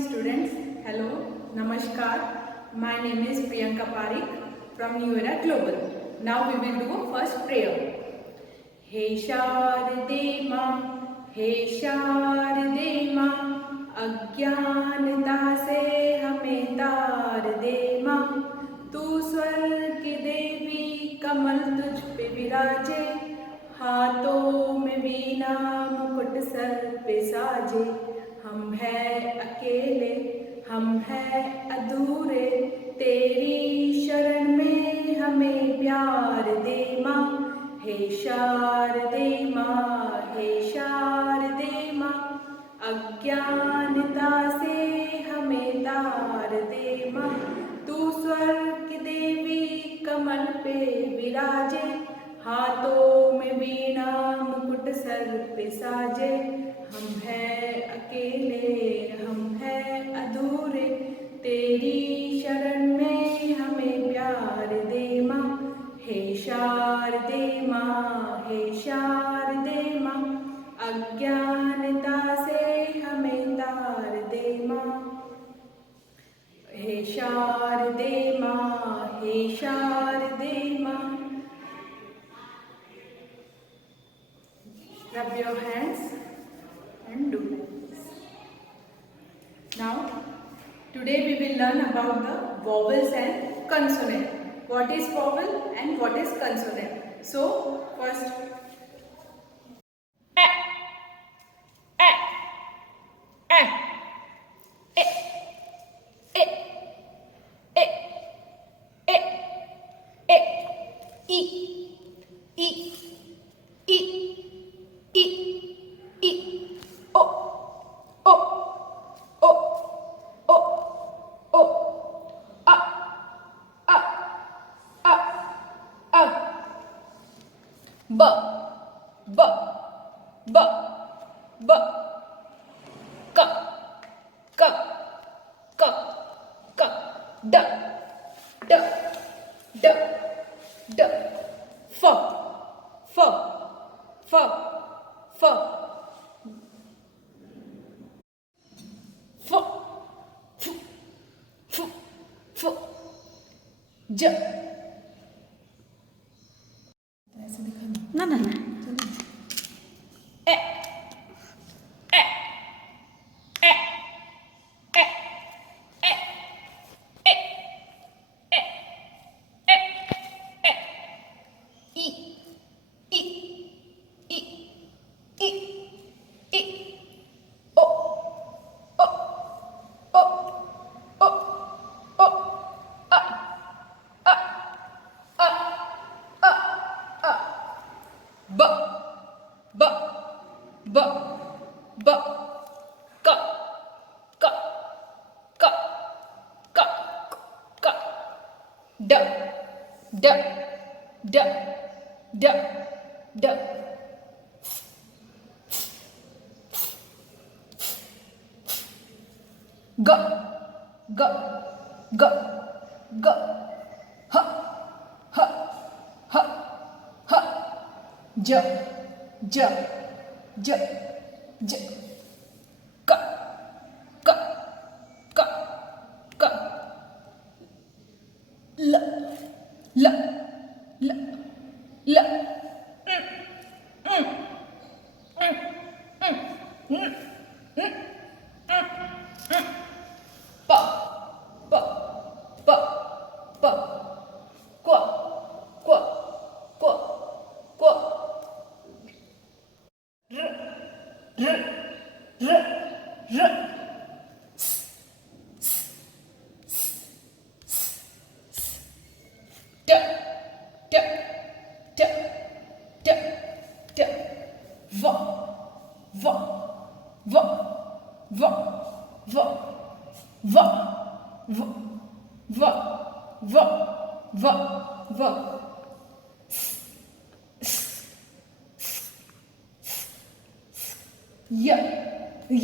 students. Hello, Namaskar. My name is Priyanka Parikh from New Era Global. Now we will do a first prayer. हे शारदे माँ, हे शारदे माँ, अज्ञानता से हमें तार दे माँ। तू स्वर्ग की देवी, कमल तुझ पे विराजे, हाथों में वीणा मुकुट सर पे साजे। हम हैं अकेले, हम हैं अधूरे, तेरी शरण में हमें प्यार दे माँ। हे शारदे माँ, हे शारदे माँ, अज्ञानता से हमें तार दे माँ। तू स्वर्ग की देवी, कमल पे विराजे, हाथों में वीणा मुकुट सर पे साजे। हम हैं अकेले, हम हैं अधूरे, तेरी शरण में हमें प्यार दे माँ। हे शारदे माँ, हे शारदे माँ, अज्ञानता से हमें तार दे माँ। हे शारदे माँ, हे शारदे माँ। Rub your hands and do this. Now, today we will learn about the vowels and consonant. What is vowel and what is consonant? So, first, b, b, b, b, k, k, k, k, d, d, d, d, f, f, f, f, f, f, f, f, j. ना ना ना E, e, e, e, e, e, e, e, e, I, I, I, I, I, O, O, O, O, O, A, A, A, A, A, B, B, B, B, K, K, K, K, K, D, D, D, D, D, G, G, G, G, H, H, H, H, J, J, J, J, K, K, K, K, L, L, L, L, P, P, P, P, Q, Q, Q, Q, R, R, R, R, D, D, D, D, D, V, V, V, V, V, V, V, V, V, V, V, Y, Y,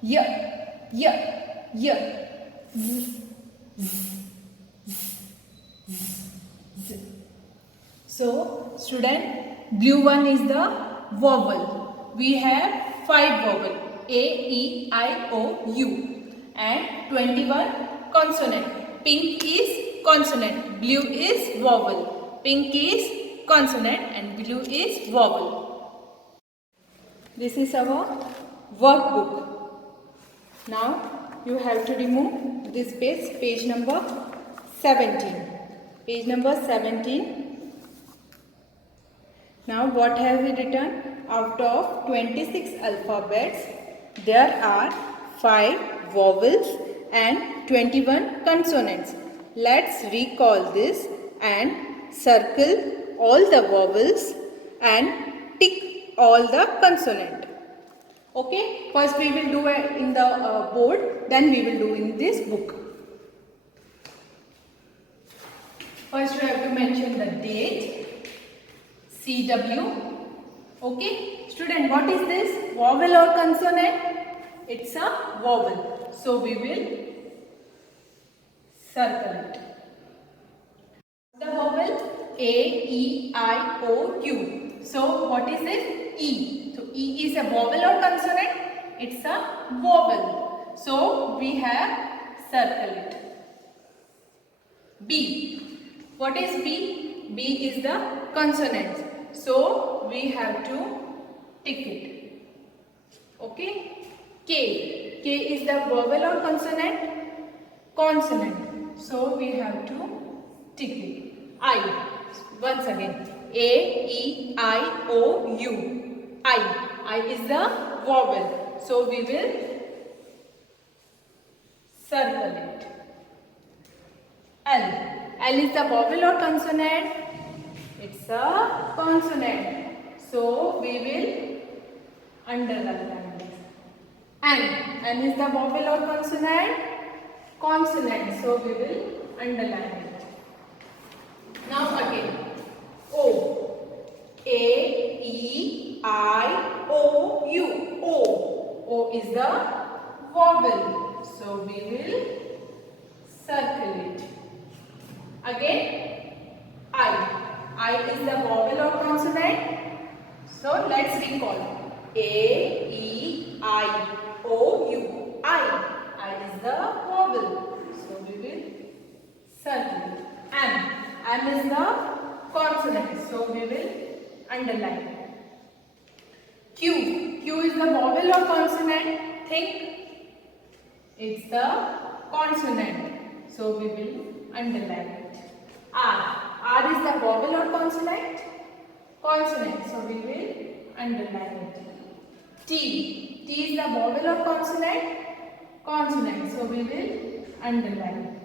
Y, Y, Y, Z, Z. So, student, blue one is the vowel. We have 5 vowel: A, E, I, O, U. and 21 consonant. Pink is consonant, blue is vowel. Pink is consonant and blue is vowel. This is our workbook. Now you have to remove this page number 17. Page number 17. Now what have we written? Out of 26 alphabets, there are 5 vowels and 21 consonants. Let's recall this and circle all the vowels and tick all the consonant. Okay, first we will do it in the board, then we will do in this book. First you have to mention the date, CW. Okay, student, what is this? Vowel or consonant? It's a vowel. So we will circle it. The vowel A, E, I, O, U. So what is this? E. So E is a vowel or consonant? It's a vowel. So we have circle it. B. What is B? B is the consonant. So we have to tick it. Okay. K. K is the vowel or consonant? Consonant. So we have to tick it. I. Once again. A, E, I, O, U. I. I is the vowel. So we will circle it. L. L is the vowel or consonant? It's a consonant. So we will underline this. N. N is the vowel or consonant? Consonant. So we will underline it. Now again. O. A, E, I, O, U. O. O is the vowel. So we will circle it. Again. I. I is the vowel or consonant? So let's recall. A, E, I, O, U. I. I is the vowel. So we will circle it. M. M is the consonant. So we will underline. Q. Q is the vowel or consonant? Think. It's the consonant. So we will underline it. R. R is the vowel or consonant? Consonant. So we will underline it. T. T is the vowel or consonant? Consonant. So we will underline it.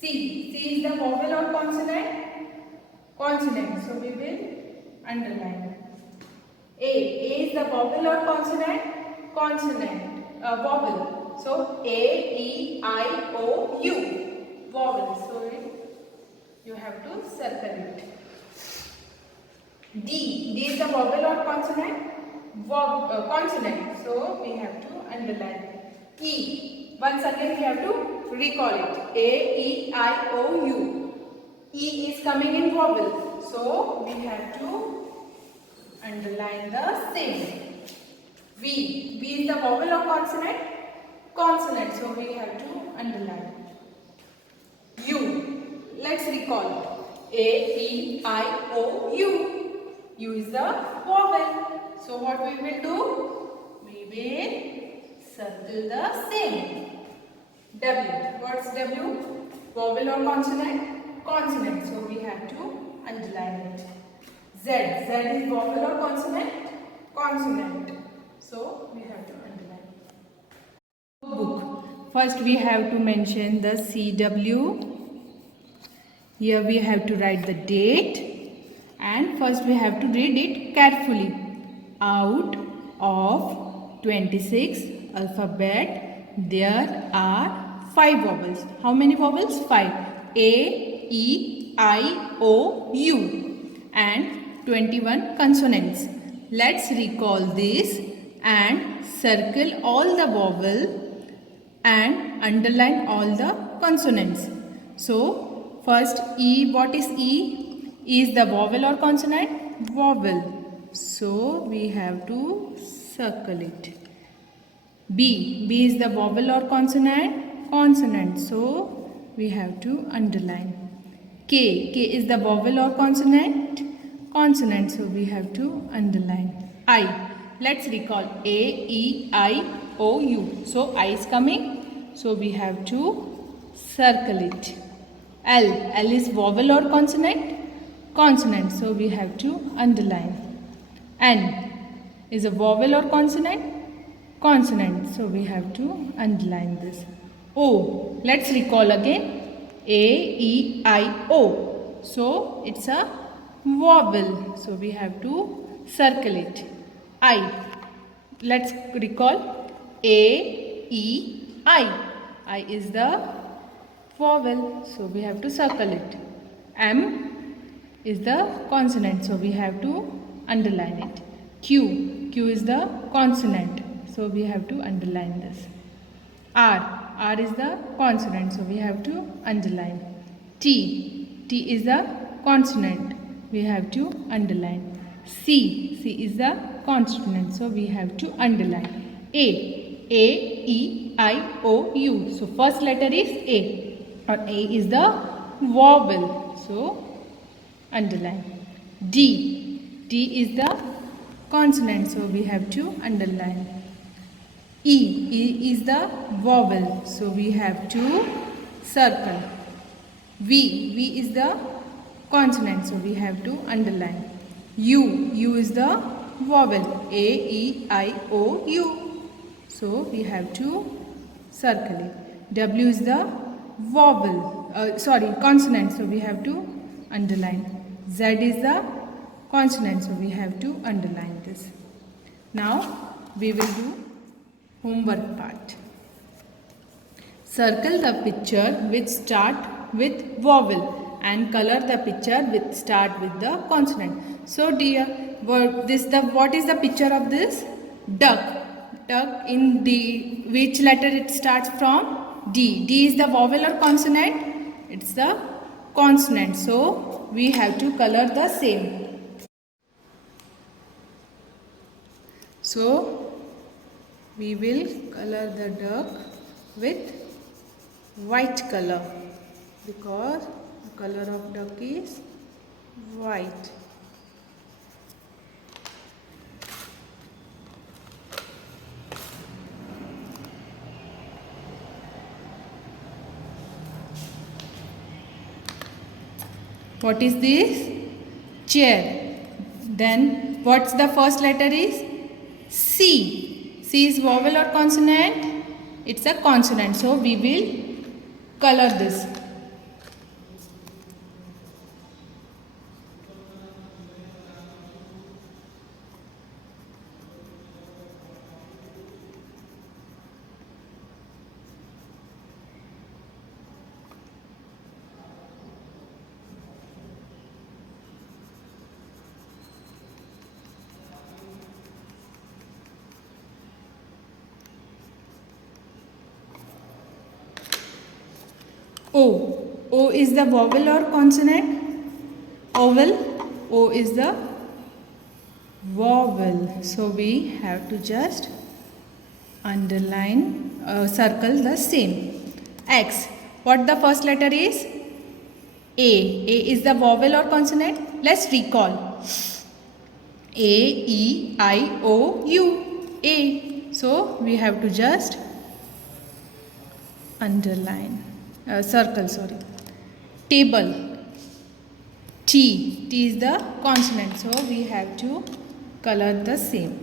C. C is the vowel or consonant? Consonant. So we will underline it. A. A is the vowel or consonant? Consonant. Vowel. So A, E, I, O, U. Vowel. So you have to circle it. D. D is the vowel or consonant? Consonant. So we have to underline it. E. Once again we have to recall it. A, E, I, O, U. E is coming in vowel. So we have to underline the same. V. V is the vowel or consonant? Consonant. So we have to underline. U. Let's recall. A, E, I, O, U. U is the vowel. So what we will do? We will circle the same. W. What's W? Vowel or consonant? Consonant. So we have to underline it. Z. Z is vowel or consonant? Consonant. So we have to underline. Book. First we have to mention the CW. Here we have to write the date. And first we have to read it carefully. Out of 26 alphabet, there are 5 vowels. How many vowels? 5. A, E, I, O, U. And 21 consonants. Let's recall this and circle all the vowel and underline all the consonants. So first E. What is E? E is the vowel or consonant? Vowel. So we have to circle it. B. B is the vowel or consonant? Consonant. So we have to underline. K. K is the vowel or consonant? Consonant. So we have to underline. I. Let's recall. A, E, I, O, U. So I is coming. So we have to circle it. L. L is vowel or consonant? Consonant. So we have to underline. N is a vowel or consonant? Consonant. So we have to underline this. O. Let's recall again. A, E, I, O. So it's a vowel. So we have to circle it. I. Let's recall. A, E, I. I is the vowel. So we have to circle it. M is the consonant. So we have to underline it. Q. Q is the consonant. So we have to underline this. R. R is the consonant. So we have to underline. T. T is the consonant. We have to underline. C. C is the consonant. So we have to underline. A. A, E, I, O, U. So first letter is A. Or A is the vowel. So underline. D. D is the consonant. So we have to underline. E. E is the vowel. So we have to circle. V. V is the consonant. So we have to underline. U. U is the vowel. A, E, I, O, U. So we have to circle it. W is the vowel. Consonant. So we have to underline. Z is the consonant. So we have to underline this. Now we will do homework part. Circle the picture which start with vowel and color the picture which start with the consonant. So dear, what is the picture of this? Duck. Duck in D. Which letter it starts from? D. D is the vowel or consonant? It's the consonant. So we have to color the same. So we will color the duck with white color because the color of duck is white. What is this? Chair. Then what's the first letter is? C. C is vowel or consonant? It's a consonant. So we will color this. O. O is the vowel or consonant? Vowel. O is the vowel. So we have to just underline, circle the same. X. What the first letter is? A. A is the vowel or consonant? Let's recall. A, E, I, O, U. A. So we have to just underline. Circle. Table. T. T is the consonant. So we have to color the same.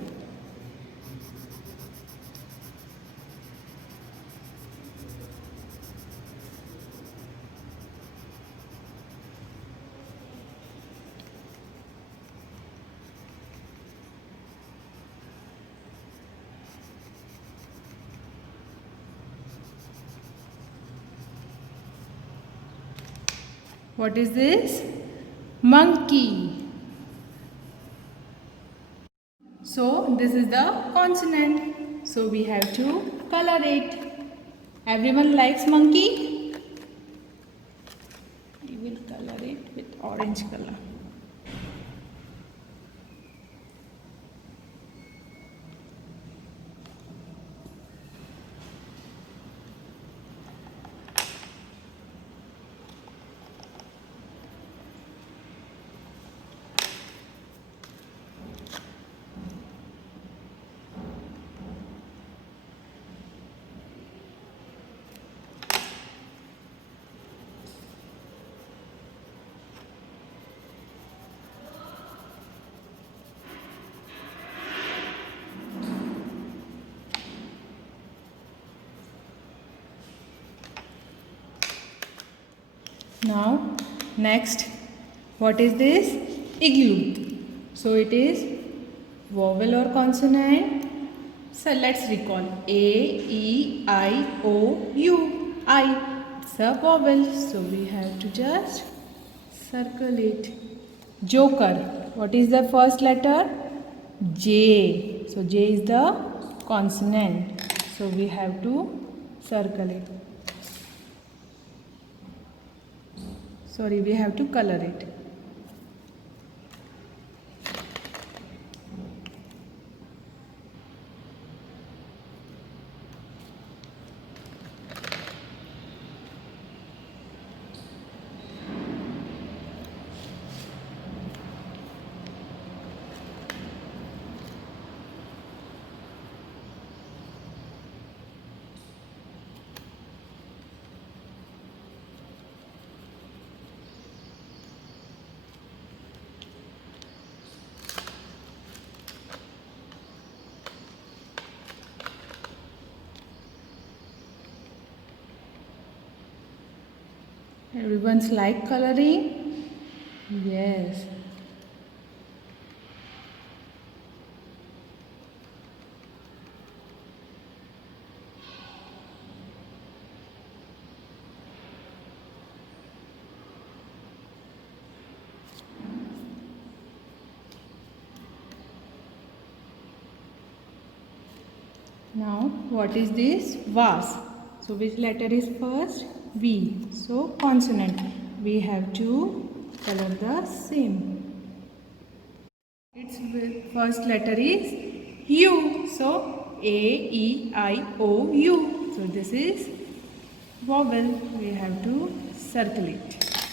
What is this? Monkey. So this is the consonant. So we have to color it. Everyone likes monkey? We will color it with orange color. Now next, what is this? Igloo. So it is vowel or consonant? So let's recall. A, E, I, O, U. I. It's a vowel. So we have to just circle it. Joker. What is the first letter? J. So J is the consonant. So we have to circle it. Sorry, we have to color it. Everyone's like coloring? Yes. Now, what is this? Vase. So, which letter is first? V. So, consonant. We have to color the same. Its first letter is U. So, A, E, I, O, U. So, this is vowel. We have to circle it.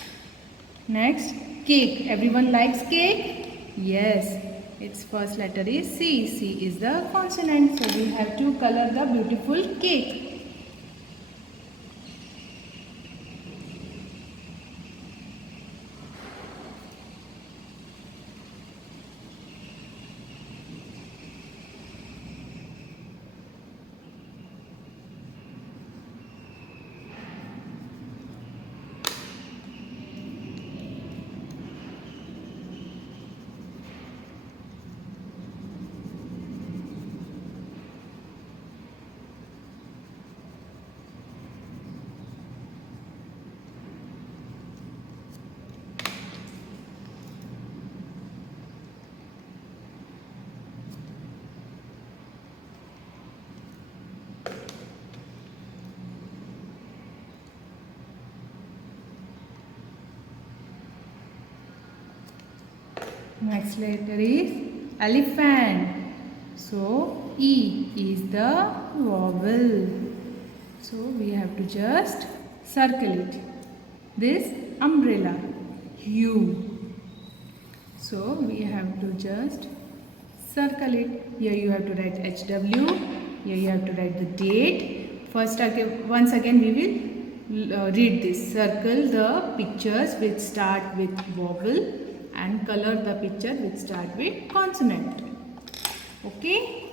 Next, cake. Everyone likes cake? Yes. Its first letter is C. C is the consonant. So we have to color the beautiful cake. Next letter is elephant. So E is the vowel. So we have to just circle it. This umbrella. U. So we have to just circle it. Here you have to write HW. Here you have to write the date. First again, once again we will read this. Circle the pictures which start with vowel and color the picture which start with consonant. Okay.